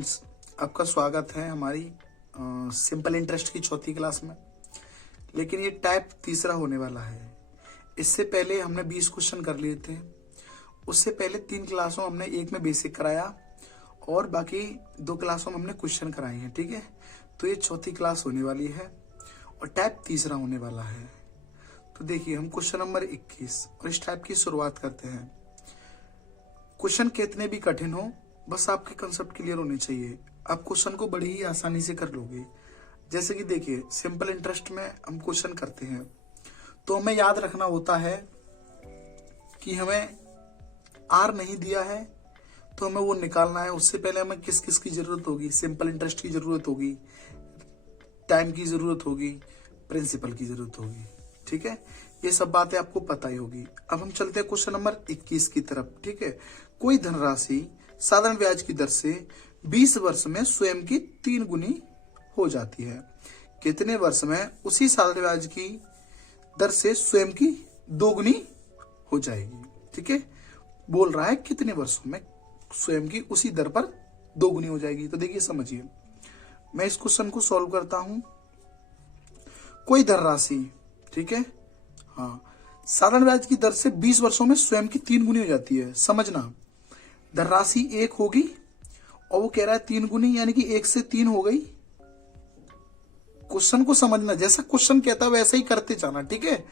Friends, आपका स्वागत है हमारी सिंपल इंटरेस्ट की चौथी क्लास में। लेकिन ये टाइप तीसरा होने वाला है। इससे पहले हमने 20 क्वेश्चन कर लिए थे। उससे पहले 3 क्लासों हमने एक में बेसिक कराया और बाकी 2 क्लासों में हमने क्वेश्चन कराए हैं। ठीक है, तो ये चौथी क्लास होने वाली है और टाइप तीसरा होने वाला है। तो देखिए, हम क्वेश्चन नंबर 21 और इस टाइप की शुरुआत करते हैं। क्वेश्चन कितने भी कठिन हो, बस आपके कंसेप्ट क्लियर होने चाहिए। आप क्वेश्चन को बड़ी ही आसानी से कर लोगे। जैसे कि देखिए, सिंपल इंटरेस्ट में हम क्वेश्चन करते हैं तो हमें याद रखना होता है कि हमें आर नहीं दिया है तो हमें वो निकालना है। उससे पहले हमें किस किस की जरूरत होगी? सिंपल इंटरेस्ट की जरूरत होगी, टाइम की जरूरत होगी, प्रिंसिपल की जरूरत होगी। ठीक है, ये सब बातें आपको पता ही होगी। अब हम चलते हैं क्वेश्चन नंबर 21 की तरफ। ठीक है, कोई धनराशि साधारण ब्याज की दर से 20 वर्ष में स्वयं की 3 गुनी हो जाती है। कितने वर्ष में उसी साधारण ब्याज की दर से स्वयं की 2 गुनी हो जाएगी? ठीक है, बोल रहा है कितने वर्षों में स्वयं की उसी दर पर 2 गुनी हो जाएगी। तो देखिए, समझिए, मैं इस क्वेश्चन को सॉल्व करता हूं। कोई धनराशि, ठीक है, हाँ, साधारण ब्याज की दर से 20 वर्षों में स्वयं की 3 गुनी हो जाती है। समझना, धनराशि 1 होगी और वो कह रहा है 3 गुनी, यानी कि 1 से 3 हो गई। क्वेश्चन को समझना, जैसा क्वेश्चन कहता है वैसा ही करते जाना। ठीक है,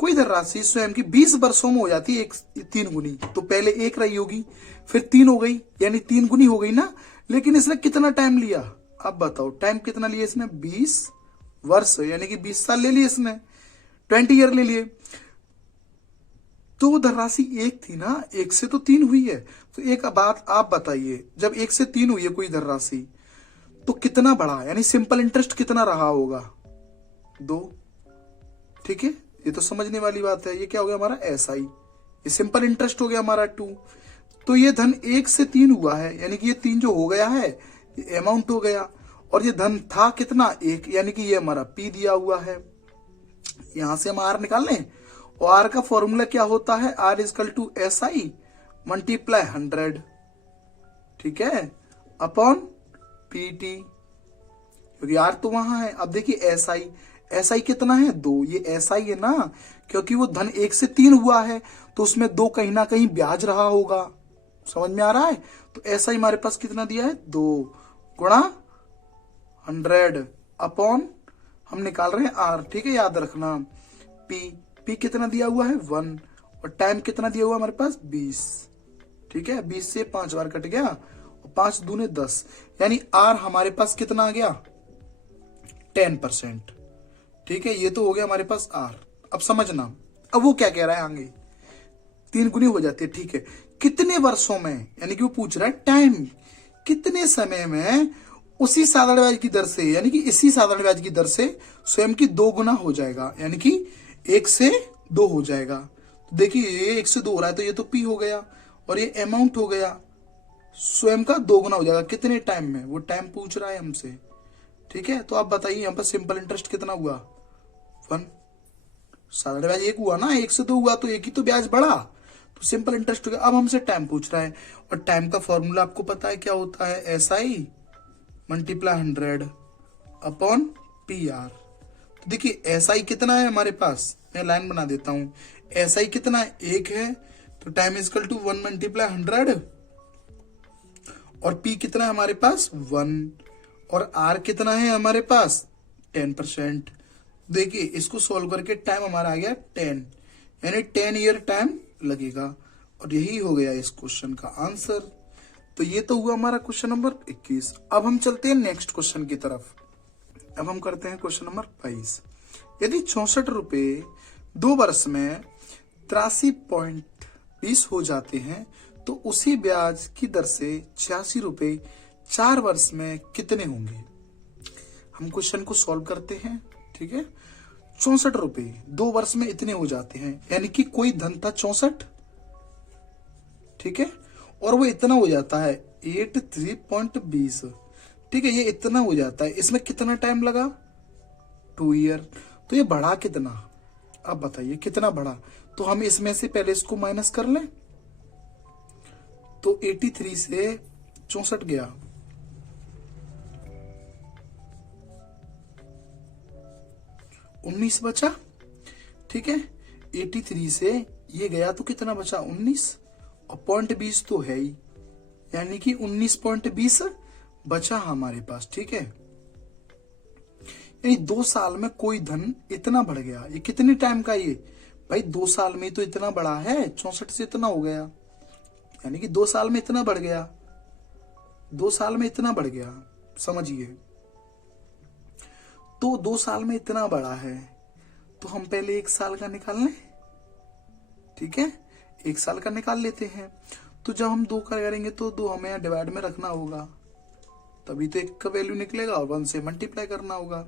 कोई धनराशि स्वयं की 20 वर्षों में हो जाती है 3 गुनी। तो पहले 1 रही होगी, फिर 3 हो गई, यानी 3 गुनी हो गई ना। लेकिन इसने कितना टाइम लिया? अब बताओ, टाइम कितना लिया इसने? 20 वर्ष, यानी कि 20 साल ले लिए इसने, 20 ईयर ले लिए। तो धनराशि 1 थी ना, 1 से तो 3 हुई है। तो एक बात आप बताइए, जब 1 से 3 हुई है कोई धनराशि, तो कितना बढ़ा? यानी सिंपल इंटरेस्ट कितना रहा होगा? 2। ठीक है, ये तो समझने वाली बात है। ये क्या हो गया हमारा? SI। ये सिंपल इंटरेस्ट हो गया हमारा 2। तो ये धन 1 से 3 हुआ है, यानी कि ये 3 जो हो गया है ये अमाउंट हो गया। और ये धन था कितना? 1, यानी कि ये हमारा P दिया हुआ है। यहां से हम R निकाल लें और R का फॉर्मूला क्या होता है? R is equal to SI multiply 100, ठीक है, अपॉन PT, क्योंकि R तो वहां है। अब देखिए SI कितना है? 2। ये SI है ना, क्योंकि वो धन 1 से 3 हुआ है तो उसमें 2 कहीं ना कहीं ब्याज रहा होगा। समझ में आ रहा है? तो SI हमारे पास कितना दिया है? 2 गुणा 100 अपॉन, हम निकाल रहे हैं R। ठीक है, याद रखना। P कितना दिया हुआ है? 1। और टाइम कितना दिया हुआ हमारे पास? 20। ठीक है, 20 से 5 बार कट गया और 5 दूने 10, यानी R हमारे पास कितना आ गया? 10%। ठीक है, ये तो हो गया हमारे पास R। अब समझना, अब वो क्या कह रहा है आगे? 3 गुनी हो जाती है। ठीक है, कितने वर्षों में, यानी कि वो पूछ रहा है टाइम, कितने समय में उसी साधारण ब्याज की दर से, यानी कि इसी साधारण ब्याज की दर से स्वयं की 2 गुना हो जाएगा, यानी कि 1 से 2 हो जाएगा। तो देखिए, ये 1 से 2 हो रहा है तो ये तो P हो गया और ये अमाउंट हो गया, स्वयं का 2 गुना हो जाएगा। कितने टाइम में? वो टाइम पूछ रहा है हमसे। ठीक है, तो आप बताइए यहाँ पर सिंपल इंटरेस्ट कितना हुआ? 1। साधारण ब्याज 1 हुआ ना, 1 से 2 हुआ तो 1 ही तो ब्याज बढ़ा, तो सिंपल इंटरेस्ट हो गया। अब हमसे टाइम पूछ रहा है और टाइम का फॉर्मूला आपको पता है क्या होता है? SI multiply 100 upon PR। तो देखिए, SI कितना है हमारे पास? मैं लाइन बना देता हूं। SI कितना है? 1 है, तो टाइम इजकल टू 1 मल्टीप्लाई 100। और P कितना है हमारे पास? 1। और R कितना है हमारे पास? 10%। देखिए, इसको सोल्व करके टाइम हमारा आ गया 10, यानी 10 ईयर टाइम लगेगा। और यही हो गया इस क्वेश्चन का आंसर। तो ये तो हुआ हमारा क्वेश्चन नंबर 21। अब हम चलते हैं नेक्स्ट क्वेश्चन की तरफ। अब हम करते हैं क्वेश्चन नंबर 22। यदि 64 रुपए 2 वर्ष में 83.20 हो जाते हैं तो उसी ब्याज की दर से 86 रुपए 4 वर्ष में कितने होंगे? हम क्वेश्चन को सॉल्व करते हैं। ठीक है, 64 रुपए 2 वर्ष में इतने हो जाते हैं, यानी कि कोई धन था 64, ठीक है, और वो इतना हो जाता है 83.20। ठीक है, ये इतना हो जाता है। इसमें कितना टाइम लगा? 2 ईयर। तो ये बढ़ा कितना? अब बताइए कितना बढ़ा? तो हम इसमें से पहले इसको माइनस कर लें, तो 83 से 64 गया 19 बचा, ठीक है। 83 से ये गया तो कितना बचा 19, और 0.20 तो है ही, यानी कि 19.20 बचा हमारे पास, ठीक है। यानी 2 साल में कोई धन इतना बढ़ गया। ये कितने टाइम का, ये भाई 2 साल में तो इतना बढ़ा है, 64 से इतना हो गया, यानी कि 2 साल में इतना बढ़ गया, 2 साल में इतना बढ़ गया, समझिए। तो 2 साल में इतना बढ़ा है, तो हम पहले 1 साल का निकाल लें, ठीक है। 1 साल का निकाल लेते हैं। तो जब हम 2 का करेंगे तो 2 हमें यहाँ डिवाइड में रखना होगा, तभी तो 1 का वैल्यू निकलेगा, और 1 से मल्टीप्लाई करना होगा।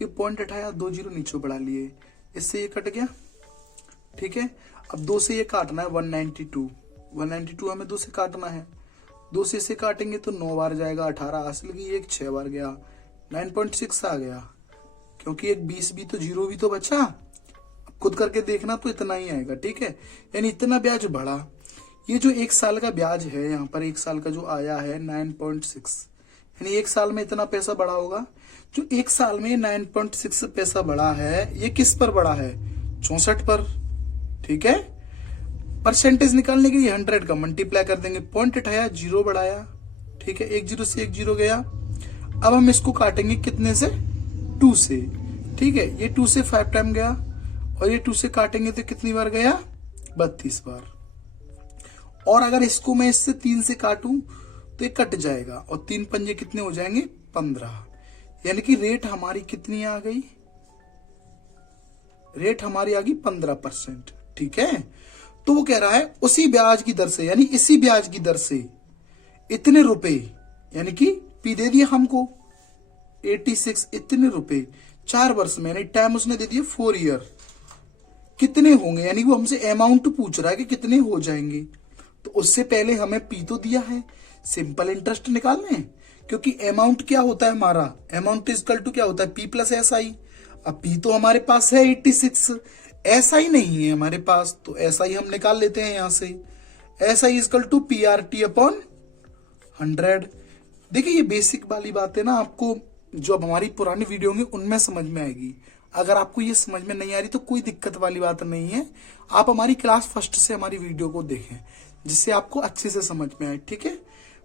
ये पॉइंट उठाया, 2 जीरो नीचे बढ़ा लिए, इससे ये कट गया, ठीक है। अब 2 से ये काटना है 192 हमें 2 से काटना है। 2 से इसे काटेंगे तो 9 बार जाएगा, 18 हासिल की, एक 6 बार गया, 9.6 आ गया, क्योंकि एक 20 भी तो, 0 भी तो बचा। अब खुद करके देखना तो इतना ही आएगा, ठीक है। यानी इतना ब्याज बढ़ा। ये जो 1 साल का ब्याज है, यहाँ पर 1 साल का जो आया है 9.6, यानी 1 साल में इतना पैसा बढ़ा होगा। जो 1 साल में 9.6 पैसा बढ़ा है, ये किस पर बढ़ा है, 64 पर, ठीक है। परसेंटेज निकालने के लिए 100 का मल्टीप्लाई कर देंगे, पॉइंट उठाया, 0 बढ़ाया, ठीक है। 1 जीरो से 1 जीरो गया। अब हम इसको काटेंगे कितने से, 2 से, ठीक है। ये 2 से 5 टाइम गया, और ये 2 से काटेंगे तो कितनी बार गया, 32 बार। और अगर इसको मैं इससे 3 से काटूं तो ये कट जाएगा, और 3 पंजे कितने हो जाएंगे, 15। यानी कि रेट हमारी कितनी आ गई, रेट हमारी आ गई 15%, ठीक है। तो वो कह रहा है उसी ब्याज की दर से, यानी इसी ब्याज की दर से इतने रुपए, यानी कि पी दे दिया हमको 86, इतने रुपए 4 वर्ष में, यानी टाइम उसने दे दिया 4 ईयर, कितने होंगे, यानी वो हमसे अमाउंट पूछ रहा है कि कितने हो जाएंगे। तो उससे पहले हमें पी तो दिया है, सिंपल इंटरेस्ट निकालने, क्योंकि अमाउंट क्या होता है हमारा, अमाउंट इजकल टू क्या होता है, पी प्लस एस आई। अब पी तो हमारे पास है 86, ऐसा ही नहीं है हमारे पास, तो ऐसा ही हम निकाल लेते हैं यहां से, ऐसा ही equal to P R T upon 100। देखिए ये बेसिक वाली बात है ना, आपको जो अब हमारी पुरानी वीडियो होंगी उनमें समझ में आएगी। अगर आपको ये समझ में नहीं आ रही तो कोई दिक्कत वाली बात नहीं है, आप हमारी क्लास फर्स्ट से हमारी वीडियो को देखें, जिससे आपको अच्छे से समझ में आए, ठीक है।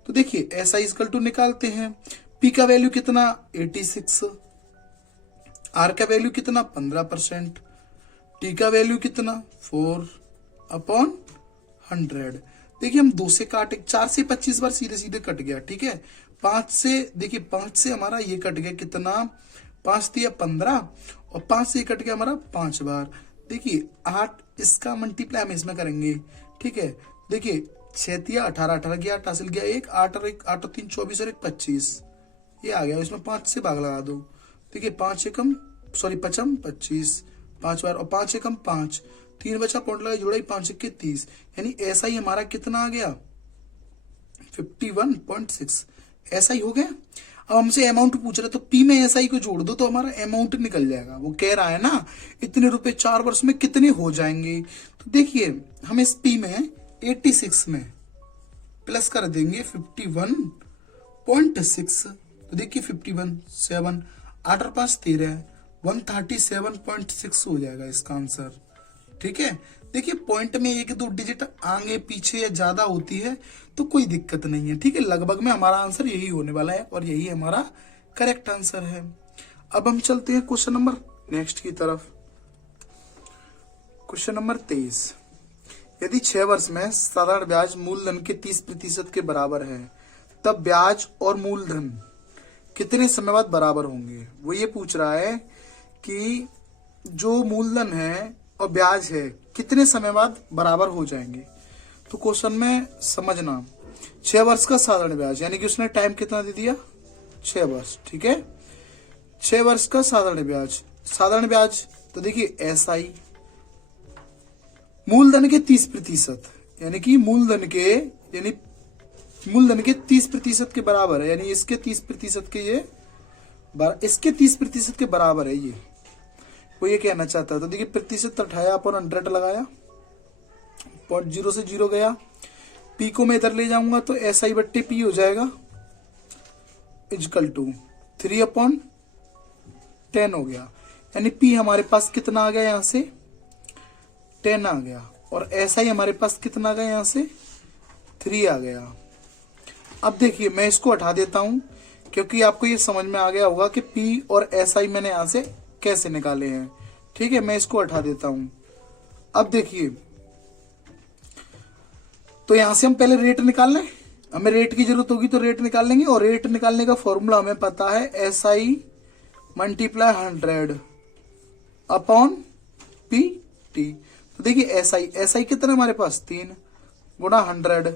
तो देखिए ऐसा इजकल टू निकालते हैं, पी का वैल्यू कितना 86, आर का वैल्यू कितना 15%, टी का वैल्यू कितना 4 अपॉन 100। देखिए हम 2 से काटे, 4 से 25 बार सीधे सीधे कट गया, ठीक है। 5 से, देखिए 5 से हमारा ये कट गया कितना, 5 दिया 15, और 5 से कट गया हमारा 5 बार। देखिए 8, इसका मल्टीप्लाई हम इसमें करेंगे, ठीक है। देखिए 6 दिया 18, 18 गया 8 हासिल गया 1, 8 और 3 24 और 1 25, ये आ गया। इसमें 5 से भाग लगा दो, देखिए 5 एकम 25, 5 बार, और 5 एकम 5, 3 बचा, पॉइंट लगा जोड़ा, 5 के 30, यानी ऐसा ही हमारा कितना आ गया 51.6, ऐसा ही हो गया। अब हमसे अमाउंट पूछ रहा है, तो पी में ऐसा ही को जोड़ दो तो हमारा अमाउंट निकल जाएगा। वो कह रहा है ना इतने रुपए 4 वर्ष में कितने हो जाएंगे, तो देखिए हम इस पी में 86 में प्लस कर देंगे 51.6, तो देखिए 51 7, 8 और 5 13, 137.6 हो जाएगा इसका आंसर, ठीक है। देखिए पॉइंट में 1-2 डिजिट आगे पीछे या ज्यादा होती है तो कोई दिक्कत नहीं है, ठीक है। लगभग में हमारा आंसर यही होने वाला है, और यही हमारा करेक्ट आंसर है। अब हम चलते हैं क्वेश्चन नंबर नेक्स्ट की तरफ। क्वेश्चन नंबर 23, यदि 6 वर्ष में साधारण ब्याज मूलधन के 30% के बराबर है, तब ब्याज और मूलधन कितने समय बाद बराबर होंगे। वो ये पूछ रहा है कि जो मूलधन है और ब्याज है कितने समय बाद बराबर हो जाएंगे। तो क्वेश्चन में समझना, 6 वर्ष का साधारण ब्याज, यानी कि उसने टाइम कितना दे दिया 6 वर्ष, ठीक है। 6 वर्ष का साधारण ब्याज, तो देखिए एसआई, मूलधन के 30%, यानी कि मूलधन के 30% के बराबर है, यानी इसके 30% के ये इसके 30% के बराबर है ये, वो ये कहना चाहता है। तो देखिए प्रतिशत उठाया अपन 100 लगाया, 0 से 0 गया, पी को मैं इधर ले जाऊंगा तो एसआई बट्टे पी हो जाएगा इजकल टू 3/10 हो गया। यानी पी हमारे पास कितना आ गया, यहां से 10 आ गया, और एसआई हमारे पास कितना आ गया, यहां से 3 आ गया। अब देखिए मैं इसको हटा देता हूं, क्योंकि आपको ये समझ में आ गया होगा कि पी और एसआई मैंने यहां से कैसे निकाले हैं। ठीक है, मैं इसको हटा देता हूं। अब देखिए, तो यहां से हम पहले रेट निकाल लें, हमें रेट की जरूरत होगी तो रेट निकाल लेंगे, और रेट निकालने का फॉर्मूला हमें पता है, SI multiply 100 upon P T. तो देखिए एसआई कितना हमारे पास 3 गुणा 100,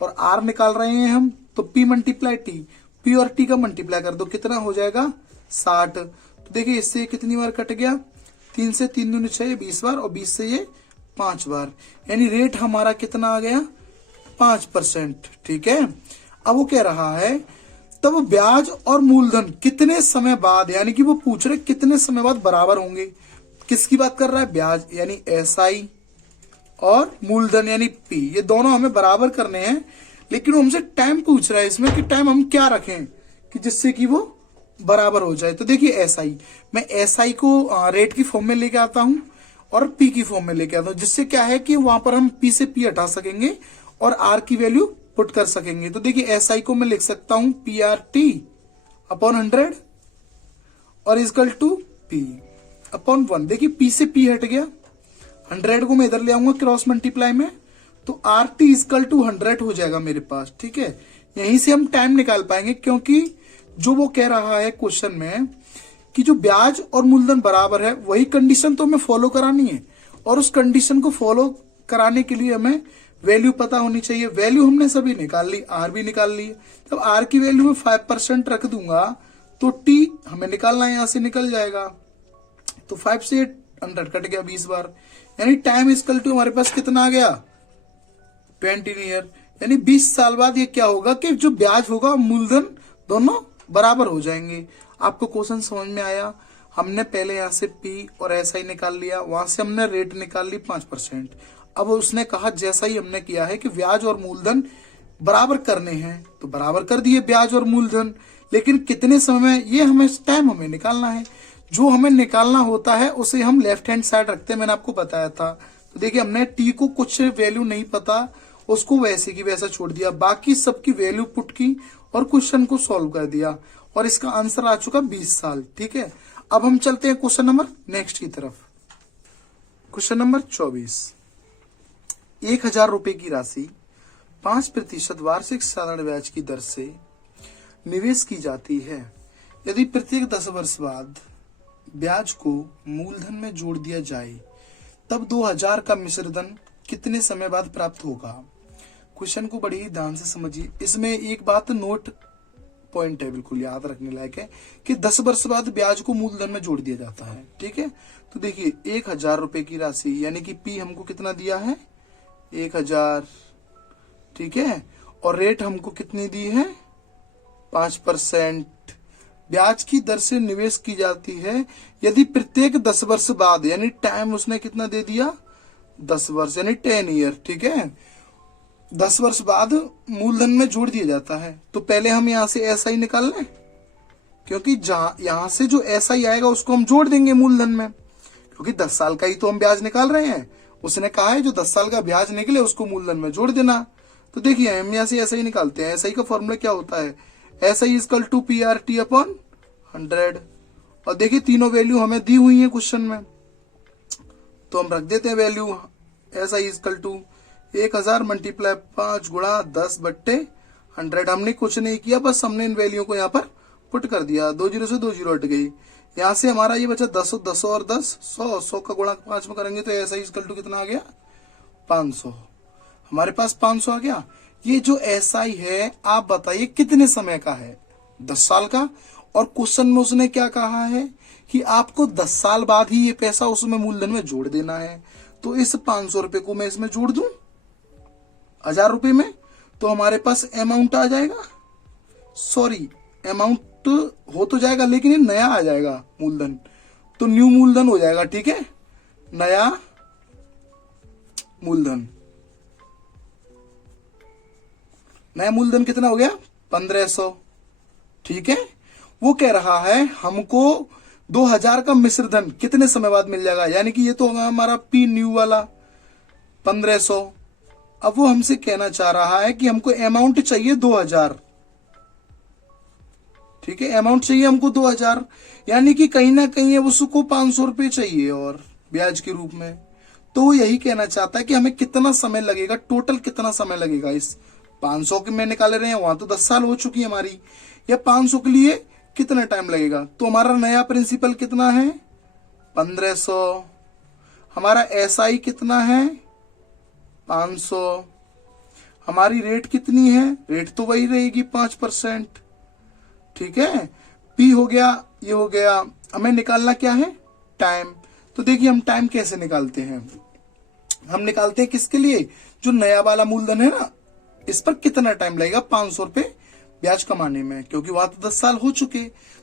और आर निकाल रहे हैं हम, तो पी मल्टीप्लाई टी, पी और टी का मल्टीप्लाई कर दो, कितना हो जाएगा 60। तो देखिए इससे कितनी बार कट गया, 3 से 3 दूनी 6, 20 बार, और 20 से ये 5 बार, यानी रेट हमारा कितना आ गया 5%। ठीक है, अब वो कह रहा है तब ब्याज और मूलधन कितने समय बाद, यानी कि वो पूछ रहे कितने समय बाद बराबर होंगे। किसकी बात कर रहा है, ब्याज यानी एसआई, और मूलधन यानी पी, ये दोनों हमें बराबर करने हैं, लेकिन वो हमसे टाइम पूछ रहा है इसमें कि टाइम हम क्या रखें कि जिससे कि वो बराबर हो जाए। तो देखिए एसआई, मैं एसआई को रेट की फॉर्म में लेके आता हूं और पी की फॉर्म में लेके आता हूं, जिससे क्या है कि वहां पर हम पी से पी हटा सकेंगे और आर की वैल्यू पुट कर सकेंगे। तो देखिए एसआई को मैं लिख सकता हूं पी आर टी अपॉन 100 और इजकल टू पी अपॉन 1। देखिए पी से पी हट गया, 100 को मैं इधर ले आऊंगा क्रॉस मल्टीप्लाई में, तो आर टी इजकल टू 100 हो जाएगा मेरे पास। ठीक है, यहीं से हम टाइम निकाल पाएंगे, क्योंकि जो वो कह रहा है क्वेश्चन में कि जो ब्याज और मूलधन बराबर है, वही कंडीशन तो हमें फॉलो करानी है, और उस कंडीशन को फॉलो कराने के लिए हमें वैल्यू पता होनी चाहिए। वैल्यू हमने सभी निकाल ली, आर भी निकाल ली। जब आर की वैल्यू में 5% रख दूंगा तो टी हमें निकालना है, यहां से निकल जाएगा, तो 5 से 100 कट गया 20 बार, यानी टाइम इजकल टू हमारे पास कितना आ गया 20 ईयर, यानी 20 साल बाद ये क्या होगा कि जो ब्याज होगा मूलधन दोनों बराबर हो जाएंगे। आपको क्वेश्चन समझ में आया। हमने पहले यहां से पी और एसआई निकाल लिया, वहां से हमने रेट निकाल ली 5%। अब उसने कहा जैसा ही हमने किया है कि ब्याज और मूलधन बराबर करने हैं, तो बराबर कर दिए ब्याज और मूलधन, लेकिन कितने समय में, ये हमें टाइम हमें निकालना है। जो हमें निकालना होता है उसे हम लेफ्ट हैंड साइड रखते हैं, मैंने आपको बताया था। तो देखिए हमने टी को कुछ वैल्यू नहीं पता, उसको वैसे की वैसा छोड़ दिया, बाकी सबकी वैल्यू पुट की और क्वेश्चन को सॉल्व कर दिया, और इसका आंसर आ चुका 20 साल। ठीक है, अब हम चलते हैं क्वेश्चन नंबर नेक्स्ट की तरफ। क्वेश्चन नंबर 24, 1000 रुपए की राशि 5% वार्षिक साधारण ब्याज की दर से निवेश की जाती है। यदि प्रत्येक 10 वर्ष बाद ब्याज को मूलधन में जोड़ दिया जाए, तब 2000 का मिश्रधन कितने समय बाद प्राप्त होगा। क्वेश्चन को बड़ी ही ध्यान से समझिए। इसमें एक बात नोट पॉइंट है, बिल्कुल याद रखने लायक है, कि 10 वर्ष बाद ब्याज को मूलधन में जोड़ दिया जाता है। ठीक है, तो देखिए 1000 रुपए की राशि, यानी कि पी हमको कितना दिया है 1000, ठीक है, और रेट हमको कितनी दी है 5%, ब्याज की दर से निवेश की जाती है। यदि प्रत्येक 10 वर्ष बाद, यानी टाइम उसने कितना दे दिया 10 वर्ष, यानी 10 ईयर। ठीक है, 10 वर्ष बाद मूलधन में जोड़ दिया जाता है। तो पहले हम यहां से एसआई निकाल लें, क्योंकि यहां से जो एसआई आएगा उसको हम जोड़ देंगे मूलधन में, क्योंकि 10 साल का ही तो हम ब्याज निकाल रहे हैं। उसने कहा है जो 10 साल का ब्याज निकले उसको मूलधन में जोड़ देना। तो देखिए हम यहां से एसआई निकालते हैं। एसआई का फॉर्मूला क्या होता है, SI is equal to P R T upon 100, और देखिए तीनों वैल्यू हमें दी हुई है क्वेश्चन में, तो हम रख देते हैं value. SI is equal to 1000 multiply 5 गुणा 10/100। हमने कुछ नहीं किया, बस हमने इन वैल्यू को यहाँ पर पुट कर दिया। 2 जीरो से 2 जीरो हट गई, यहाँ से हमारा ये बचा 10 और 10 100 का गुणा 5 में करेंगे तो एसआई इजकल टू कितना आ गया 500। हमारे पास 500 आ गया। ये जो एसआई है आप बताइए कितने समय का है, 10 साल का, और क्वेश्चन में उसने क्या कहा है कि आपको 10 साल बाद ही ये पैसा उसमें मूलधन में जोड़ देना है। तो इस 500 रुपए को मैं इसमें जोड़ दूं 1000 रुपए में, तो हमारे पास अमाउंट आ जाएगा, सॉरी अमाउंट हो तो जाएगा लेकिन ये नया आ जाएगा मूलधन, तो न्यू मूलधन हो जाएगा। ठीक है, नया मूलधन, नया मूलधन कितना हो गया 1500। ठीक है, वो कह रहा है हमको 2000 का मिश्र धन कितने समय बाद मिल जाएगा, यानी कि ये तो होगा हमारा पी न्यू वाला 1500। अब वो हमसे कहना चाह रहा है कि हमको अमाउंट चाहिए 2000, ठीक है, अमाउंट चाहिए हमको 2000, यानी कि कहीं ना कहीं उसको 500 रुपये चाहिए और ब्याज के रूप में। तो वो यही कहना चाहता है कि हमें कितना समय लगेगा, टोटल कितना समय लगेगा। इस 500 के में निकाल रहे हैं, वहां तो 10 साल हो चुकी है हमारी, या 500 के लिए कितना टाइम लगेगा। तो हमारा नया प्रिंसिपल कितना है 1500, हमारा एसआई कितना है 500, हमारी रेट कितनी है, रेट तो वही रहेगी 5%, ठीक है। पी हो गया, ये हो गया। हमें निकालना क्या है, टाइम। तो देखिए हम टाइम कैसे निकालते हैं, हम निकालते हैं किसके लिए, जो नया वाला मूलधन है ना, इस पर कितना टाइम लगेगा 500 रुपए ब्याज कमाने में, क्योंकि वहां तो 10 साल हो चुके।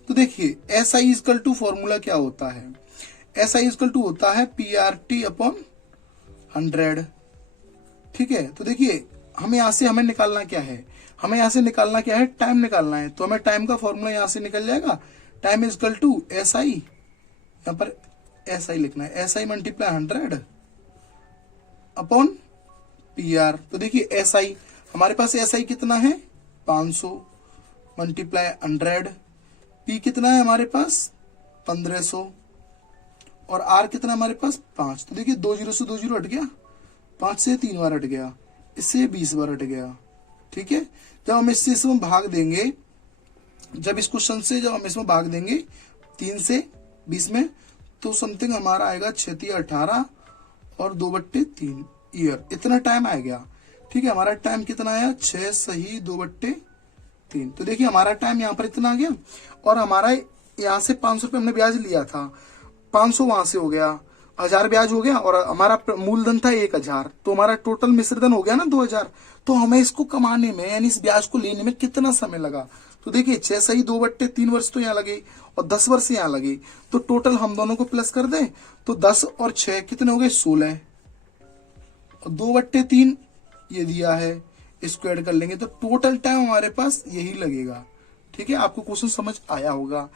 तो देखिए S I is equal to formula क्या होता है, एस आई इजकल टू होता है PRT अपॉन 100, ठीक है। तो देखिए हमें यहां से हमें निकालना क्या है, हमें यहां से निकालना क्या है, टाइम निकालना है। तो हमें टाइम का फॉर्मूला यहां से निकल जाएगा, time is equal to S I, यहां पर एस आई लिखना है, S I multiply 100 upon PR। तो देखिए एस आई, हमारे पास एस आई कितना है 500 मल्टीप्लाई 100, पी कितना है हमारे पास 1500, और आर कितना हमारे पास 5। तो देखिए 2 जीरो से 2 जीरो हट गया, 5 से 3 बार हट गया, इससे 20 बार हट गया, ठीक है। जब हम इसमें भाग देंगे, जब इस क्वेश्चन से जब हम इसमें भाग देंगे 3 से 20 में, तो समथिंग हमारा आएगा 6 18 और 2/3 ईयर, इतना टाइम आ गया, ठीक है। हमारा टाइम कितना आया 6 सही 2/3। तो देखिए हमारा टाइम यहाँ पर इतना आ गया, और हमारा यहाँ से 500 रुपये हमने ब्याज लिया था, 500 वहां से हो गया, 1000 ब्याज हो गया, और हमारा मूलधन था 1000, तो हमारा टोटल मिश्रधन हो गया ना 2000। तो हमें इसको कमाने में, यानी इस ब्याज को लेने में कितना समय लगा, तो देखिए 6 सही 2/3 वर्ष तो यहाँ लगे, और 10 वर्ष यहाँ लगे। तो टोटल हम दोनों को प्लस कर दें तो 10 और 6 कितने हो गए 16, और 2/3 ये दिया है, इसको ऐड कर लेंगे तो टोटल टाइम हमारे पास यही लगेगा, ठीक है। आपको क्वेश्चन समझ आया होगा,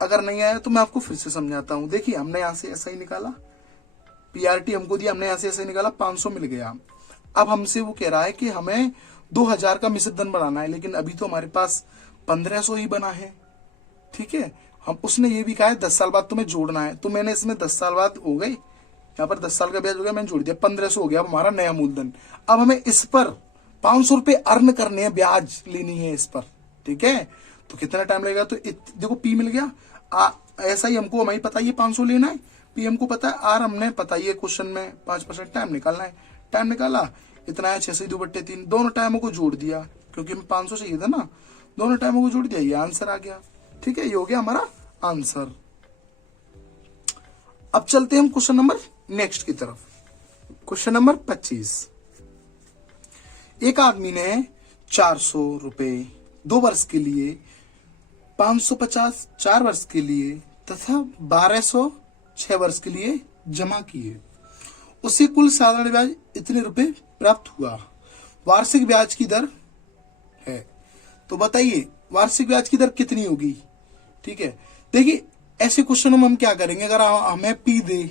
अगर नहीं आया तो मैं आपको फिर से समझाता हूं। देखिए हमने यहां से ऐसा ही निकाला, PRT हमको दिया, हमने यहां से ऐसा ही निकाला, 500 मिल गया। अब हमसे वो कह रहा है कि हमें 2000 का मिश्रधन बनाना है, लेकिन अभी तो हमारे पास 1500 ही बना है, ठीक है। हम उसने ये भी कहा है 10 साल बाद तुम्हें जोड़ना है, तो मैंने इसमें 10 साल बाद हो गई, यहाँ पर 10 साल का ब्याज हो गया, मैंने जोड़ दिया, 1500 हो गया हमारा नया मूलधन। अब हमें इस पर 500 रुपए अर्न करने हैं, ब्याज लेनी है इस पर, ठीक है। तो कितना टाइम लगेगा, तो देखो पी मिल गया, ऐसा ही हमको हमें पता ही 500 लेना है, पी हमको पता है, आर हमने पता ही है क्वेश्चन में 5%, टाइम निकालना है, टाइम निकाला, इतना है 6 से 2/3, दोनों टाइमों को जोड़ दिया, क्योंकि हमें 500 चाहिए था ना, दोनों टाइमों को जोड़ दिया, ये आंसर आ गया, ठीक है। ये हो गया हमारा आंसर। अब चलते हैं हम क्वेश्चन नंबर नेक्स्ट की तरफ। क्वेश्चन नंबर 25, एक आदमी ने 400 रुपए 2 वर्ष के लिए, 550 4 वर्ष के लिए तथा 1200 6 वर्ष के लिए जमा किए, उसे कुल साधारण ब्याज इतने रुपए प्राप्त हुआ, वार्षिक ब्याज की दर है। तो बताइए वार्षिक ब्याज की दर कितनी होगी, ठीक है। देखिए ऐसे क्वेश्चन में हम क्या करेंगे, अगर हमें पी दे,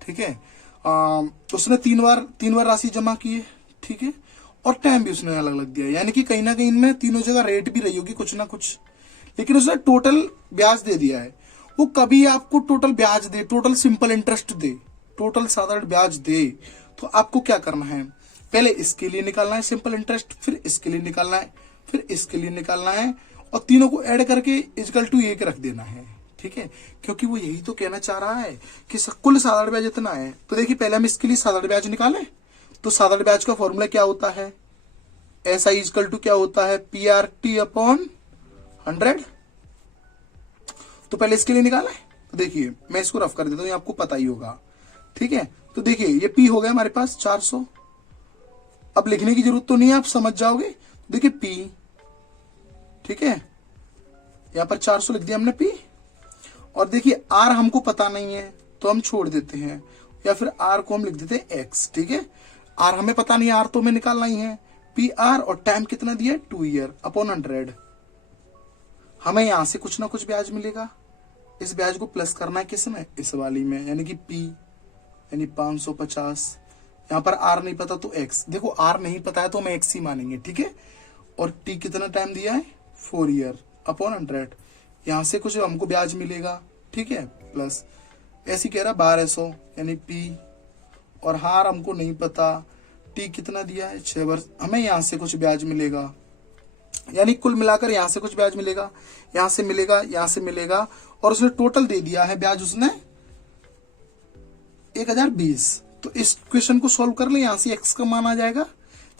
ठीक है, उसने 3 बार राशि जमा की है, ठीक है, और टाइम भी उसने अलग अलग दिया, यानी कि कहीं ना कहीं इनमें तीनों जगह रेट भी रही होगी कुछ ना कुछ, लेकिन उसने टोटल ब्याज दे दिया है। वो कभी आपको टोटल ब्याज दे, टोटल सिंपल इंटरेस्ट दे, टोटल साधारण ब्याज दे, तो आपको क्या करना है, पहले इसके लिए निकालना है सिंपल इंटरेस्ट, फिर इसके लिए निकालना है, फिर इसके लिए निकालना है, और तीनों को ऐड करके इक्वल टू 1 रख देना है, ठीक है। क्योंकि वो यही तो कहना चाह रहा है कि कुल साधारण ब्याज इतना है। तो देखिए पहले हम इसके लिए साधारण ब्याज निकालें, तो साधारण ब्याज का फॉर्मूला क्या होता है, एस आई इक्वल टू क्या होता है PRT अपॉन 100। तो पहले इसके लिए निकाला है, तो देखिए मैं इसको रफ कर देता हूं, ये आपको पता ही होगा, ठीक है। तो देखिए ये पी हो गया हमारे पास 400, अब लिखने की जरूरत तो नहीं है, आप समझ जाओगे। देखिए पी, ठीक है, यहां पर 400 लिख दिया हमने पी, और देखिए आर हमको पता नहीं है तो हम छोड़ देते हैं, या फिर आर को हम लिख देते हैं एक्स, ठीक है। आर हमें पता नहीं है, आर तो हमें निकालना ही है, पी आर, और टाइम कितना दिया है 2 ईयर अपॉन 100। हमें यहां से कुछ ना कुछ ब्याज मिलेगा, इस ब्याज को प्लस करना है किसमें, इस वाली में, यानी कि P यानी 550। यहाँ पर R नहीं पता तो X, देखो R नहीं पता है तो हम X ही मानेंगे, ठीक है। और T कितना टाइम दिया है, 4 ईयर अपॉन 100। यहाँ से कुछ हमको ब्याज मिलेगा, ठीक है, प्लस ऐसी कह रहा 1200 यानी P, और हार हमको नहीं पता, T कितना दिया है 6 वर्ष, हमें यहाँ से कुछ ब्याज मिलेगा, यानी कुल मिलाकर यहाँ से कुछ ब्याज मिलेगा, यहाँ से मिलेगा, यहाँ से मिलेगा, और उसने टोटल दे दिया है ब्याज उसने 1020। तो इस क्वेश्चन को सॉल्व कर ले, यहाँ से x का मान आ जाएगा।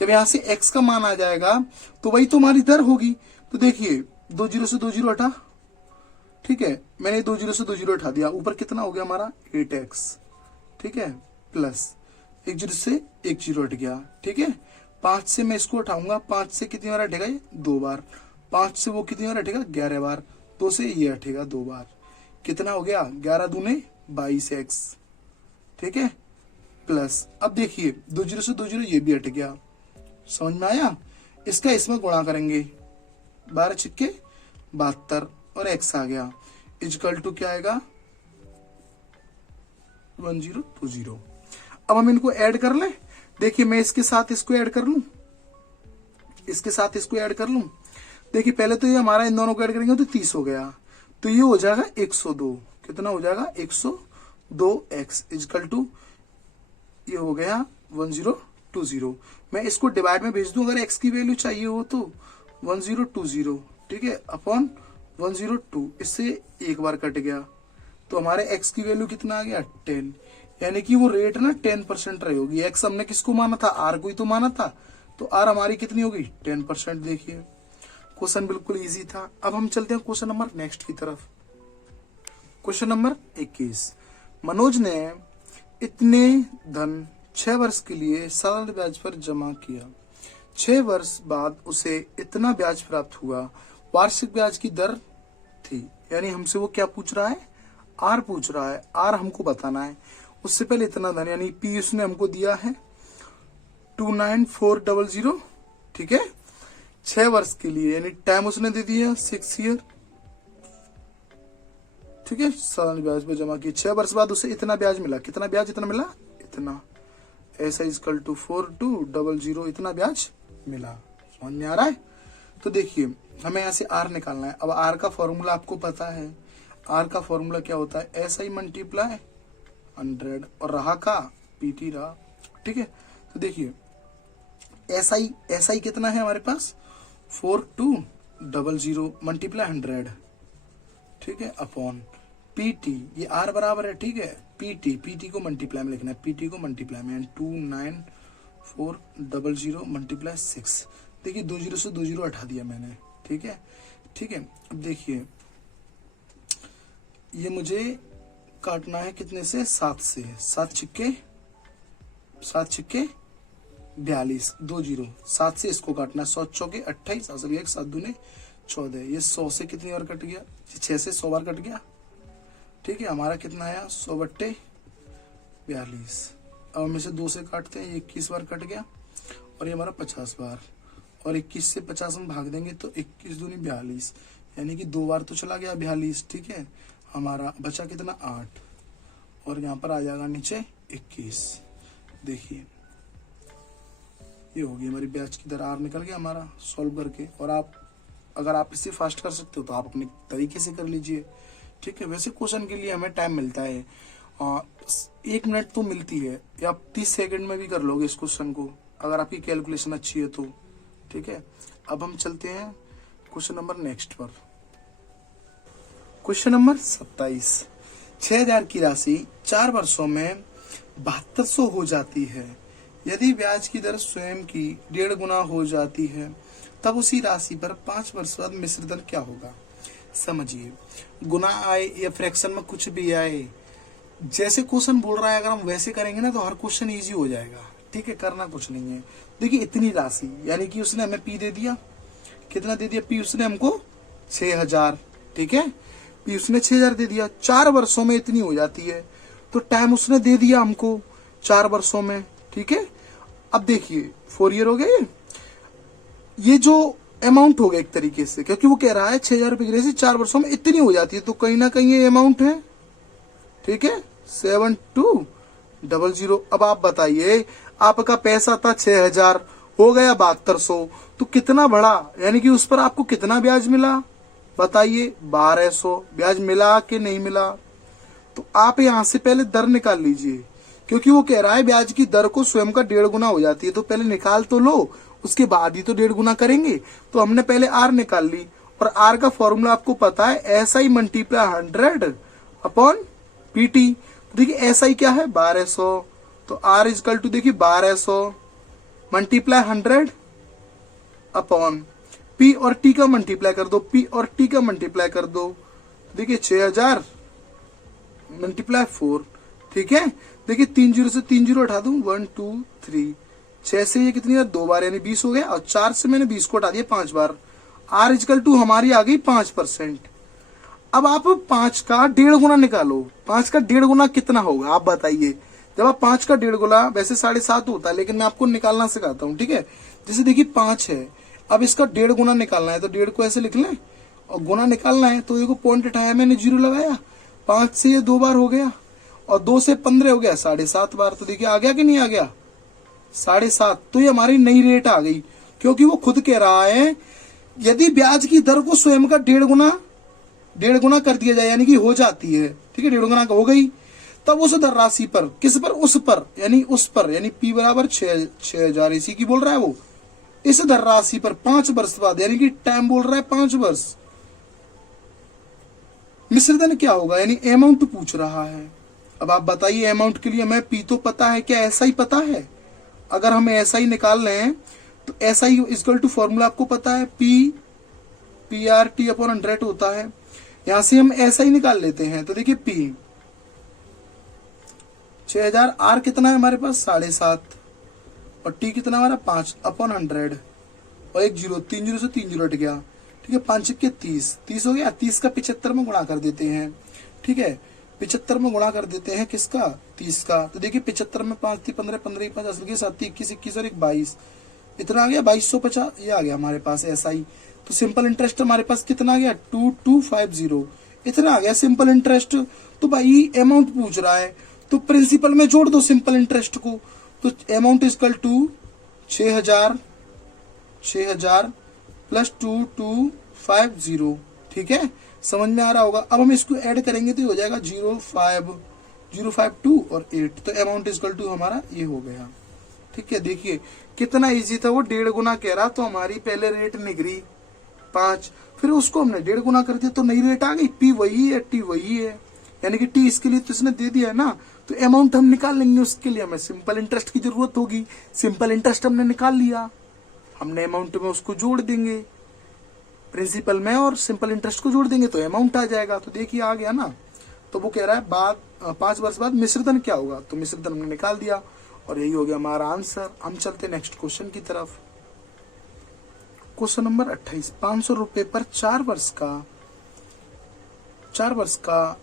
जब यहाँ से x का मान आ जाएगा तो वही तो हमारी दर होगी। तो देखिए 2 जीरो से 2 जीरो हटा, ठीक है, मैंने 2 जीरो से 2 जीरो हटा दिया, ऊपर कितना हो गया हमारा 8x, ठीक है, प्लस 1 जीरो से 1 जीरो हट गया, ठीक है। 5 से मैं इसको उठाऊंगा, 5 से कितनी बार हटेगा ये 2 बार, 5 से वो कितनी बार हटेगा 11 बार, 2 से ये हटेगा 2 बार, कितना हो गया 11 दूने 22x, ठीक है, प्लस अब देखिए 2 जीरो से 2 जीरो ये भी हट गया, समझ में आया। इसका इसमें गुणा करेंगे, 12 छिक्के 72 और x आ गया, इजकल टू क्या आएगा 1020। अब हम इनको ऐड कर लें, देखिए मैं इसके साथ इसको ऐड कर लूं, इसके साथ इसको ऐड कर लूं, देखिए पहले तो ये हमारा इन दोनों को ऐड करेंगे तो 30 हो गया, तो ये हो जाएगा 102, कितना हो जाएगा 102x इजकल टू ये हो गया 1020। मैं इसको डिवाइड में भेज दूं, अगर x की वैल्यू चाहिए हो तो 1020, ठीक है, अपॉन 102, इससे एक बार कट गया, तो हमारे x की वैल्यू कितना आ गया 10, यानी कि वो रेट ना 10% रही होगी। x हमने किसको माना था, r को ही तो माना था, तो r हमारी कितनी होगी 10%। देखिए क्वेश्चन बिल्कुल इजी था। अब हम चलते हैं क्वेश्चन नंबर नेक्स्ट की तरफ। क्वेश्चन नंबर 21, मनोज ने इतने धन 6 वर्ष के लिए सरल ब्याज पर जमा किया, 6 वर्ष बाद उसे इतना ब्याज प्राप्त हुआ, वार्षिक ब्याज की दर थी, यानी हमसे वो क्या पूछ रहा है, आर पूछ रहा है, आर हमको बताना है। उससे पहले इतना धन यानी पी उसने हमको दिया है 29400, ठीक है, 6 वर्ष के लिए, यानी टाइम उसने दे दिया 6 ईयर, ठीक है, साधारण ब्याज पर जमा की, 6 वर्ष बाद उसे इतना ब्याज मिला, कितना ब्याज इतना मिला, इतना, ऐसा इजकल टू 4200, इतना ब्याज मिला। समझ में आ रहा है। तो देखिए हमें यहाँ से आर निकालना है। अब आर का फॉर्मूला आपको पता है, आर का फॉर्मूला क्या होता है, ऐसा ही मल्टीप्लाई 100 और रहा का पीटी रहा, ठीक है। तो देखिए ऐसा ही कितना है हमारे पास 4200 मल्टीप्लाई 100, ठीक है, अपॉन पीटी, ये आर बराबर है, ठीक है, पीटी को मल्टीप्लाई में लिखना है, पीटी को मल्टीप्लाई में 29400 मल्टीप्लाई 6। देखिए 2 जीरो से 2 जीरो हटा दिया मैंने, ठीक है, ठीक है। अब देखिए ये मुझे काटना है कितने से, 7 से, 7 छिक्के 42, 2 जीरो, 7 से इसको काटना है, 100 चौके 28, असल 7 दूने 14, ये 100 से कितनी बार कट गया, 6 से 100 बार कट गया, ठीक है, हमारा कितना आया 100 बट्टे 42। अब हम इसे 2 से काटते हैं, ये 21 बार कट गया, और ये हमारा 50 बार, और 21 से 50 हम भाग देंगे तो 21 दूनी 42, यानी कि 2 बार तो चला गया 42, ठीक है, हमारा बचा कितना 8, और यहाँ पर आ जाएगा नीचे 21। देखिए ये होगी हमारी ब्याज की दर, आर निकल गया हमारा सॉल्व करके। और आप अगर आप इसे फास्ट कर सकते हो तो आप अपने तरीके से कर लीजिए, ठीक है। वैसे क्वेश्चन के लिए हमें टाइम मिलता है 1 मिनट तो मिलती है, या आप 30 सेकंड में भी कर लोगे इस क्वेश्चन को, अगर आपकी कैलकुलेशन अच्छी है तो, ठीक है। अब हम चलते हैं क्वेश्चन नंबर नेक्स्ट पर। क्वेश्चन नंबर 27, 6000 की राशि 4 वर्षों में 7200 हो जाती है, यदि ब्याज की दर स्वयं की 1.5 गुना हो जाती है, तब उसी राशि पर 5 वर्ष बाद मिश्र दर क्या होगा। समझिए, गुना आए या फ्रैक्शन में कुछ भी आए, जैसे क्वेश्चन बोल रहा है अगर हम वैसे करेंगे ना तो हर क्वेश्चन इजी हो जाएगा, ठीक है, करना कुछ नहीं है। देखिए इतनी राशि, यानी कि उसने हमें पी दे दिया, कितना दे दिया, पी उसने हमको 6000, ठीक है, पी उसने 6000 दे दिया, 4 वर्षों में इतनी हो जाती है, तो टाइम उसने दे दिया हमको 4 वर्षों में, ठीक है। अब देखिए 4 ईयर हो गए, ये जो अमाउंट हो गया एक तरीके से, क्योंकि वो कह रहा है 6,000 रुपए की राशि 4 वर्षों में इतनी हो जाती है, तो कहीं ना कहीं ये अमाउंट है। ठीक है, 7200। अब आप बताइए, आपका पैसा था 6,000, हो गया 7200, तो कितना बढ़ा, यानी कि उस पर आपको कितना ब्याज मिला बताइए, 1200 ब्याज मिला कि नहीं मिला। तो आप यहां से पहले दर निकाल लीजिए, क्योंकि वो कह रहा है ब्याज की दर को स्वयं का 1.5 गुना हो जाती है, तो पहले निकाल तो लो, उसके बाद ही तो 1.5 गुना करेंगे। तो हमने पहले आर निकाल ली, और आर का फॉर्मूला आपको पता है, SI मल्टीप्लाई 100 अपॉन PT। देखिए SI क्या है 1200, तो R इजकल टू देखिए 1200 मल्टीप्लाई 100 अपॉन P और T का मल्टीप्लाई कर दो, P और T का मल्टीप्लाई कर दो, देखिए 6,000 मल्टीप्लाई 4। ठीक है, देखिए 3 जीरो से 3 जीरो हटा दूं, 1 2 3, 6 से ये कितनी बार, 2 बार यानी 20 हो गया, और 4 से मैंने 20 को हटा दिया 5 बार। R इजकल टू हमारी आ गई 5%। अब आप 5 का 1.5 गुना निकालो, 5 का 1.5 गुना कितना होगा आप बताइए। जब आप 5 का 1.5 गुना, वैसे 7.5 होता है, लेकिन मैं आपको निकालना सिखाता हूँ। ठीक है, जैसे देखिए 5 है, अब इसका 1.5 गुना निकालना है, तो 1.5 को ऐसे लिख लें, और गुना निकालना है, तो देखो पॉइंट उठाया मैंने, 0 लगाया, 5 से ये 2 बार हो गया, और 2 से 15 हो गया, 7.5 बार। तो देखिए आ गया कि नहीं आ गया, 7.5। तो ये हमारी नई रेट आ गई, क्योंकि वो खुद कह रहा है यदि ब्याज की दर को स्वयं का 1.5 गुना कर दिया जाए, यानी कि हो जाती है। ठीक है, 1.5 गुना हो गई, तब उस दर राशि पर, किस पर, उस पर, यानी उस पर, यानी P बराबर 6,000 इसी की बोल रहा है वो, इस दर राशि पर 5 वर्ष बाद, यानी कि टाइम बोल रहा है 5 वर्ष, मिश्रधन क्या होगा, यानी अमाउंट पूछ रहा है। अब आप बताइए, अमाउंट के लिए हमें P तो पता है, क्या SI पता है? अगर हम SI निकाल रहे हैं, तो SI इक्वल टू फॉर्मूला आपको पता है, PRT अपॉन 100 होता है। यहां से हम SI निकाल लेते हैं, तो देखिए P 6,000, R कितना है हमारे पास 7.5, और T कितना हमारा 5 अपॉन 100, और एक जीरो, 3 जीरो से 3 जीरो हट गया। ठीक है, 5 के 30 हो गया, 30 का 75 में गुणा कर देते हैं। ठीक है, 75 में गुणा कर देते हैं किसका, 30 का। तो देखिए 75 में 5 थी 15, 15 5 असल की 7 21 21 और 22, इतना आ गया 2250, ये आ गया हमारे पास SI। तो सिंपल इंटरेस्ट हमारे पास कितना आ गया, 2250, इतना आ गया सिंपल इंटरेस्ट। तो भाई अमाउंट पूछ रहा है, तो प्रिंसिपल में जोड़ दो सिंपल इंटरेस्ट को, तो अमाउंट इजकल टू 6,000 प्लस 2250। ठीक है, समझ में आ रहा होगा। अब हम इसको ऐड करेंगे तो हो जाएगा 052 और 8, तो अमाउंट इजकल टू हमारा ये हो गया। ठीक है, देखिए कितना इजी था, वो 1.5 गुना कह रहा, तो हमारी पहले रेट निकली 5, फिर उसको हमने 1.5 गुना कर दिया, तो नई रेट आ गई, P वही है, T वही है, यानी कि T इसके लिए तो इसने दे दिया है ना, तो अमाउंट हम निकाल लेंगे, उसके लिए हमें सिंपल इंटरेस्ट की जरूरत होगी। सिंपल इंटरेस्ट हमने निकाल लिया, हमने अमाउंट में उसको जोड़ देंगे, प्रिंसिपल में और सिंपल इंटरेस्ट को जोड़ देंगे, तो अमाउंट आ जाएगा। तो देखिए आ गया ना। तो वो कह रहा है 5 वर्ष बाद मिश्रधन क्या होगा, तो मिश्रधन हमने निकाल दिया, और यही हो गया हमारा आंसर। हम चलते नेक्स्ट क्वेश्चन की तरफ। क्वेश्चन नंबर 28, 500 रुपए पर 4 वर्ष का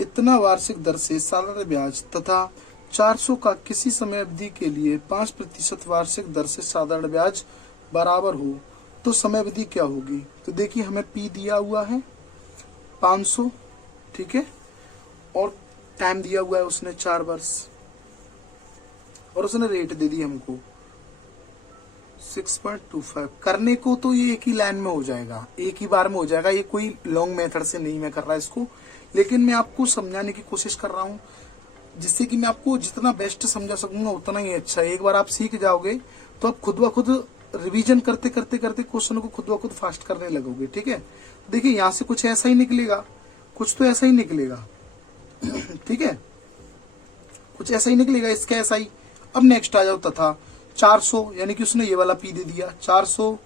इतना वार्षिक दर से साधारण ब्याज तथा 400 का किसी समय अवधि के लिए 5% वार्षिक दर से साधारण ब्याज बराबर हो, तो समय अवधि क्या होगी। तो देखिए हमें P दिया हुआ है 500, ठीक है, और टाइम दिया हुआ है उसने 4 वर्ष, और उसने रेट दे दी हमको 6.25। करने को तो ये एक ही लाइन में हो जाएगा, एक ही बार में हो जाएगा, ये कोई लॉन्ग मेथड से नहीं मैं कर रहा इसको, लेकिन मैं आपको समझाने की कोशिश कर रहा हूँ, जिससे कि मैं आपको जितना बेस्ट समझा सकूंगा उतना ही अच्छा है। एक बार आप सीख जाओगे तो आप खुद ब खुद रिवीजन करते करते करते क्वेश्चन को खुद ब खुद फास्ट करने लगोगे। ठीक है, देखिए यहाँ से कुछ ऐसा ही निकलेगा, कुछ तो ऐसा ही निकलेगा, ठीक है, कुछ ऐसा ही निकलेगा, इसका ऐसा ही। अब नेक्स्ट आ जाओ तथा 400, यानी कि उसने ये वाला P दे दिया 400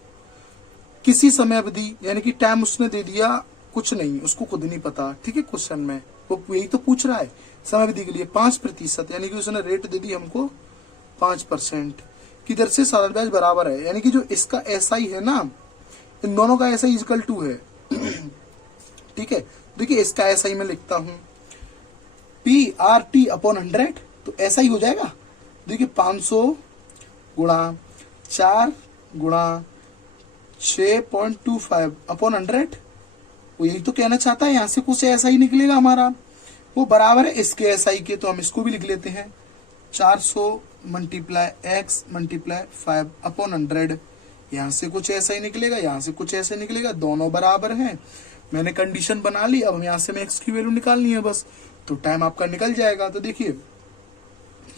किसी समय अवधि, यानी कि टाइम उसने दे दिया कुछ नहीं, उसको खुद नहीं पता। ठीक है, क्वेश्चन में वो यही तो पूछ रहा है, समय अवधि के लिए 5%, यानी कि उसने रेट दे दी हमको 5% की दर से साधारण ब्याज बराबर है, यानी कि जो इसका SI है ना, इन दोनों का SI इक्वल टू है। ठीक है, देखिए इसका SI में लिखता हूं PRT अपॉन 100, तो ऐसा ही हो जाएगा। देखिए 500 गुणा 4 गुणा 6.25 अपॉन 100, वो यही तो कहना चाहता है, यहाँ से कुछ ऐसा ही निकलेगा हमारा, वो बराबर है इसके एसआई के। तो हम इसको भी लिख लेते हैं 400 मल्टीप्लाई एक्स मल्टीप्लाई 5 अपॉन 100। यहाँ से कुछ ऐसा ही निकलेगा, यहाँ से कुछ ऐसा निकलेगा, दोनों बराबर हैं। मैंने कंडीशन बना ली, अब हम यहाँ से एक्स की वैल्यू निकालनी है बस, तो टाइम आपका निकल जाएगा। तो देखिए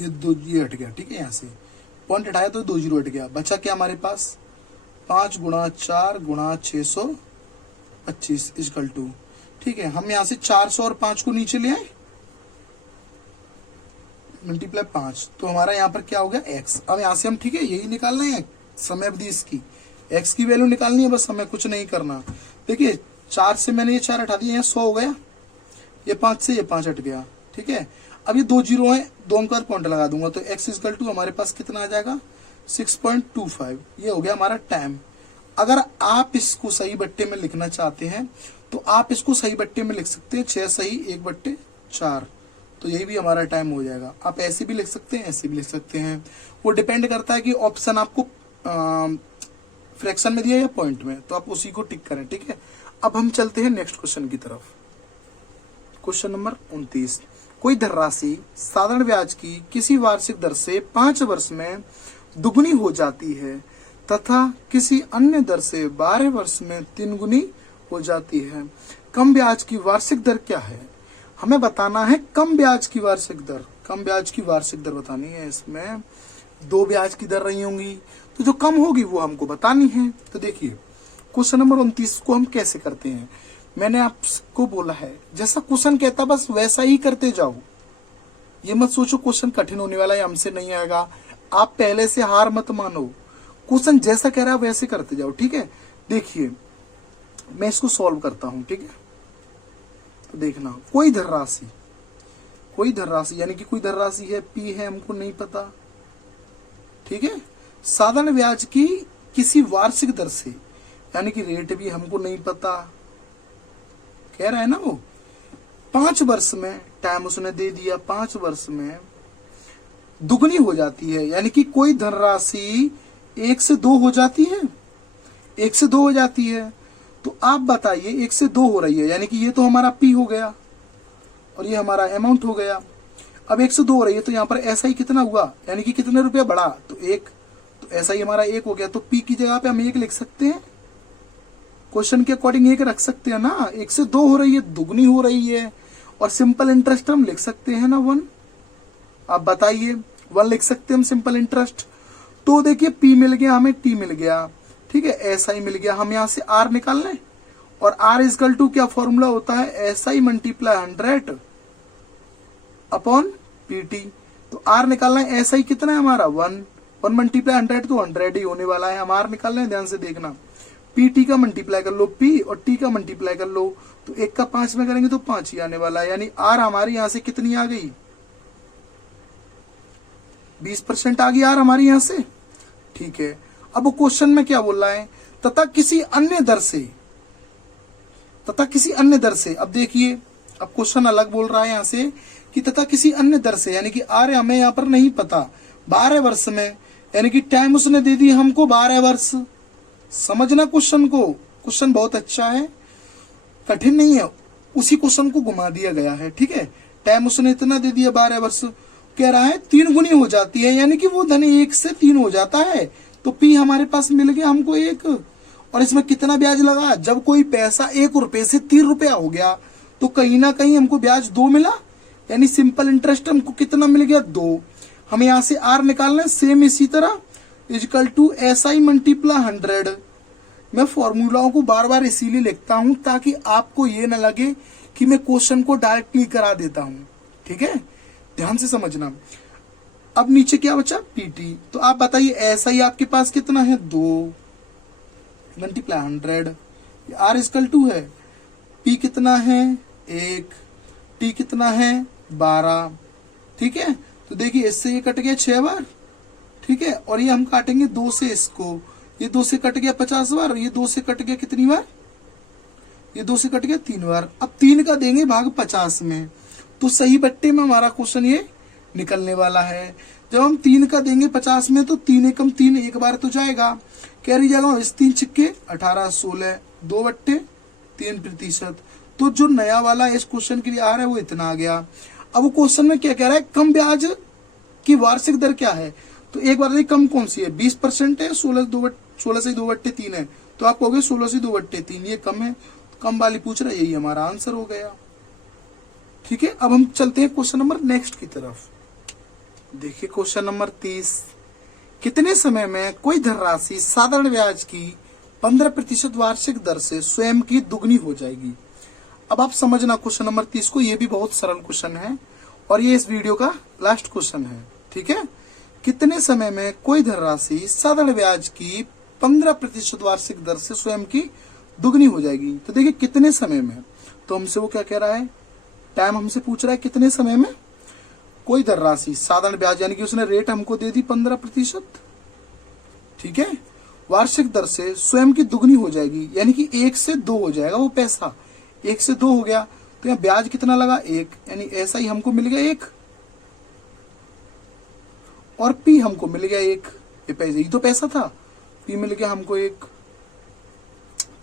ये हट गया, ठीक है, यहाँ से पॉइंट हटाया तो 2 जीरो हट गया, बचा क्या हमारे पास 5 गुणा 4 गुणा 625 इजकल टू, ठीक है। हम यहाँ से 400 और 5 को नीचे ले आए, मल्टीप्लाई 5, तो हमारा यहाँ पर क्या हो गया x। अब यहाँ से हम, ठीक है, यही निकालना है समय अवधि इसकी, x की वैल्यू निकालनी है बस, हमें कुछ नहीं करना। देखिए 4 से मैंने ये 4 हटा दिया, यहाँ 100 हो गया, ये 5 से ये 5 हट गया, ठीक है। अब ये 2 जीरो है, 2 अंक पर पॉइंट लगा दूंगा, तो x इजकल टू हमारे पास कितना आ जाएगा 6.25। ये हो गया हमारा टाइम। अगर आप इसको सही बट्टे में लिखना चाहते हैं तो आप इसको सही बट्टे में लिख सकते हैं, 6 सही 1/4, तो यही भी हमारा टाइम हो जाएगा। आप ऐसे भी लिख सकते हैं, ऐसे भी लिख सकते हैं, वो डिपेंड करता है कि ऑप्शन आपको फ्रैक्शन में दिया या पॉइंट में, तो आप उसी को टिक करें, ठीक है। अब हम चलते हैं नेक्स्ट क्वेश्चन की तरफ। क्वेश्चन नंबर 29, कोई धनराशि साधारण ब्याज की किसी वार्षिक दर से 5 वर्ष में दुगुनी हो जाती है तथा किसी अन्य दर से 12 वर्ष में 3 गुनी हो जाती है। कम ब्याज की वार्षिक दर क्या है? हमें बताना है कम ब्याज की वार्षिक दर। कम ब्याज की वार्षिक दर बतानी है, इसमें 2 ब्याज की दर रही होंगी, तो जो कम होगी वो हमको बतानी है। तो देखिए क्वेश्चन नंबर 29 को हम कैसे करते हैं, मैंने आपको बोला है जैसा क्वेश्चन कहता बस वैसा ही करते जाओ। ये मत सोचो क्वेश्चन कठिन होने वाला है, हमसे नहीं आएगा, आप पहले से हार मत मानो, क्वेश्चन जैसा कह रहा है वैसे करते जाओ, ठीक है। देखिए मैं इसको सॉल्व करता हूं, ठीक है। तो देखना, कोई धनराशि यानी कि कोई धनराशि है, पी है, हमको नहीं पता, ठीक है। साधारण ब्याज की किसी वार्षिक दर से, यानी कि रेट भी हमको नहीं पता, कह रहा है ना वो 5 वर्ष में, टाइम उसने दे दिया 5 वर्ष में दुगनी हो जाती है, यानी कि कोई धनराशि 1 से 2 हो जाती है, 1 से 2 हो जाती है। तो आप बताइए 1 से 2 हो रही है, यानी कि ये तो हमारा पी हो गया और ये हमारा अमाउंट हो गया। अब 1 से 2 हो रही है तो यहाँ पर ऐसा ही कितना हुआ, यानी कि कितने रुपया बढ़ा, तो 1, तो ऐसा ही हमारा 1 हो गया। तो पी की जगह पे हम 1 लिख सकते हैं, क्वेश्चन के अकॉर्डिंग 1 रख सकते हैं ना। 1 से 2 हो रही है, दुगनी हो रही है, और सिंपल इंटरेस्ट हम लिख सकते हैं ना 1। आप बताइए 1 लिख सकते हैं हम सिंपल इंटरेस्ट। तो देखिए पी मिल गया हमें, टी मिल गया, ठीक है, ऐसा ही मिल गया। हम यहाँ से आर निकाल लें, और आर इजकल टू क्या फॉर्मूला होता है, ऐसा ही मल्टीप्लाई 100 अपॉन पीटी। तो आर निकालना है, ऐसा ही कितना है हमारा 1 मल्टीप्लाई 100 तो 100 ही होने वाला है। हम आर निकाल रहे हैं, ध्यान से देखना, पीटी का मल्टीप्लाई कर लो पी और टी का मल्टीप्लाई कर लो, तो 1 का 5 में करेंगे तो 5 ही आने वाला है, यानी आर हमारी यहां से कितनी आ गई 20% आ गई आर हमारी यहां से, ठीक है। अब वो क्वेश्चन में क्या बोल रहा है, तथा किसी अन्य दर से, अब देखिए अब क्वेश्चन अलग बोल रहा है यहां से कि तथा किसी अन्य दर से, यानी कि आर हमें यहाँ पर नहीं पता, 12 वर्ष में, यानी कि टाइम उसने दे दी हमको 12 वर्ष। समझना क्वेश्चन को, क्वेश्चन बहुत अच्छा है, कठिन नहीं है, उसी क्वेश्चन को घुमा दिया गया है, ठीक है। टाइम उसने इतना दे दिया 12 वर्ष, कह रहा है 3 गुनी हो जाती है, यानी कि वो धन 1 से 3 हो जाता है। तो पी हमारे पास मिल गया हमको 1, और इसमें कितना ब्याज लगा, जब कोई पैसा 1 रुपए से 3 रुपया हो गया तो कहीं ना कहीं हमको ब्याज 2 मिला, यानी सिंपल इंटरेस्ट हमको कितना मिल गया 2। हम यहाँ से आर निकालना है, सेम इसी तरह इजकल टू ऐसा ही मल्टीप्लाई 100। मैं फॉर्मूलाओं को बार बार इसीलिए लिखता हूं ताकि आपको ये ना लगे कि मैं क्वेश्चन को डायरेक्टली करा देता हूं, ठीक है, ध्यान से समझना। अब नीचे क्या बचा पीटी, तो आप बताइए ऐसा ही आपके पास कितना है 2 मल्टीप्लाई 100, आर इजकल टू है, पी कितना है 1, टी कितना है 12, ठीक है। तो देखिए इससे ये कट गया 6 बार, ठीक है, और ये हम काटेंगे 2 से इसको, ये 2 से कट गया 50 बार, ये 2 से कट गया कितनी बार, ये 2 से कट गया 3 बार। अब 3 का देंगे भाग 50 में, तो सही बट्टे में हमारा क्वेश्चन ये निकलने वाला है। जब हम 3 का देंगे 50 में तो 3 एकम 3 एक बार तो जाएगा, कैरी जाएगा, इस 3 छिक्के 18 16 2/3%। तो जो नया वाला इस क्वेश्चन के लिए आ रहा है वो इतना आ गया। अब वो क्वेश्चन में क्या कह रहा है, कम ब्याज की वार्षिक दर क्या है, तो एक बार कम कौन सी है, 20% है, 16 से 2/3 है, तो आप कहोगे 16 से 2/3 ये कम है, कम वाली पूछ रहा है, यही हमारा आंसर हो गया। ठीक है, अब हम चलते हैं क्वेश्चन नंबर नेक्स्ट की तरफ। देखिए क्वेश्चन नंबर 30, कितने समय में कोई धनराशि साधारण ब्याज की 15% वार्षिक दर से स्वयं की दुगनी हो जाएगी। अब आप समझना क्वेश्चन नंबर 30 को, ये भी बहुत सरल क्वेश्चन है और ये इस वीडियो का लास्ट क्वेश्चन है। ठीक है, कितने समय में कोई धनराशि साधारण ब्याज की 15% वार्षिक दर से स्वयं की दुगनी हो जाएगी। तो देखिए कितने समय में, तो हमसे वो क्या कह रहा है, टाइम हमसे पूछ रहा है कितने समय में कोई धनराशि साधारण ब्याज, यानी कि उसने रेट हमको दे दी 15%, ठीक है, वार्षिक दर से स्वयं की दुगनी हो जाएगी, यानी कि 1 से 2 हो जाएगा वो पैसा, 1 से 2 हो गया, तो यहाँ ब्याज कितना लगा 1, यानी ऐसा ही हमको मिल गया 1, और पी हमको मिल गया 1, ये पैसे ही तो पैसा था, पी मिल गया हमको 1।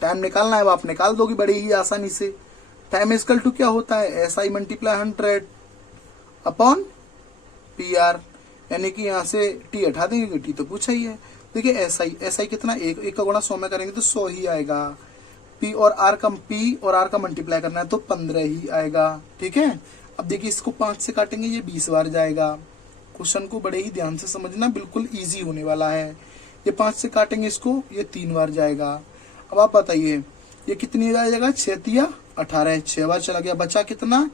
टाइम निकालना है, अब आप निकाल दोगे बड़े ही आसानी से। टाइम इक्वल टू क्या होता है, S I multiply 100 upon P R, यानी कि यहाँ से टी हटा देंगे, टी तो पूछा ही है। देखिए एस आई कितना, 1 का गुणा 100 में करेंगे तो 100 ही आएगा। पी और आर का मल्टीप्लाई करना है तो 15 ही आएगा। ठीक है, अब देखिए इसको 5 से काटेंगे, ये 20 बार जाएगा। क्वेश्चन को बड़े ही ध्यान से समझना, बिल्कुल इजी होने वाला है। ये 5 से काटेंगे इसको, ये 3 बार जाएगा। अब आप बताइए ये कितनी जाएगा, 6 या 18, 6 बार चला गया, बचा कितना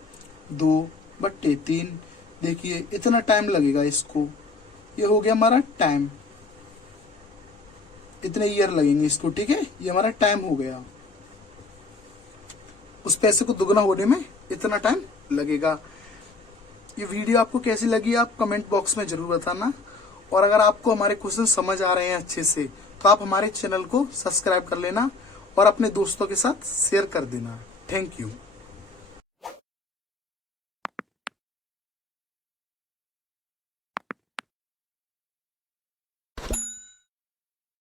2/3। देखिए इतना टाइम लगेगा इसको, ये हो गया हमारा टाइम, इतने ईयर लगेंगे इसको। ठीक है, ये हमारा टाइम हो गया, उस पैसे को दुगना होने में इतना टाइम लगेगा। ये वीडियो आपको कैसी लगी आप कमेंट बॉक्स में जरूर बताना, और अगर आपको हमारे क्वेश्चन समझ आ रहे हैं अच्छे से तो आप हमारे चैनल को सब्सक्राइब कर लेना और अपने दोस्तों के साथ शेयर कर देना। Thank you.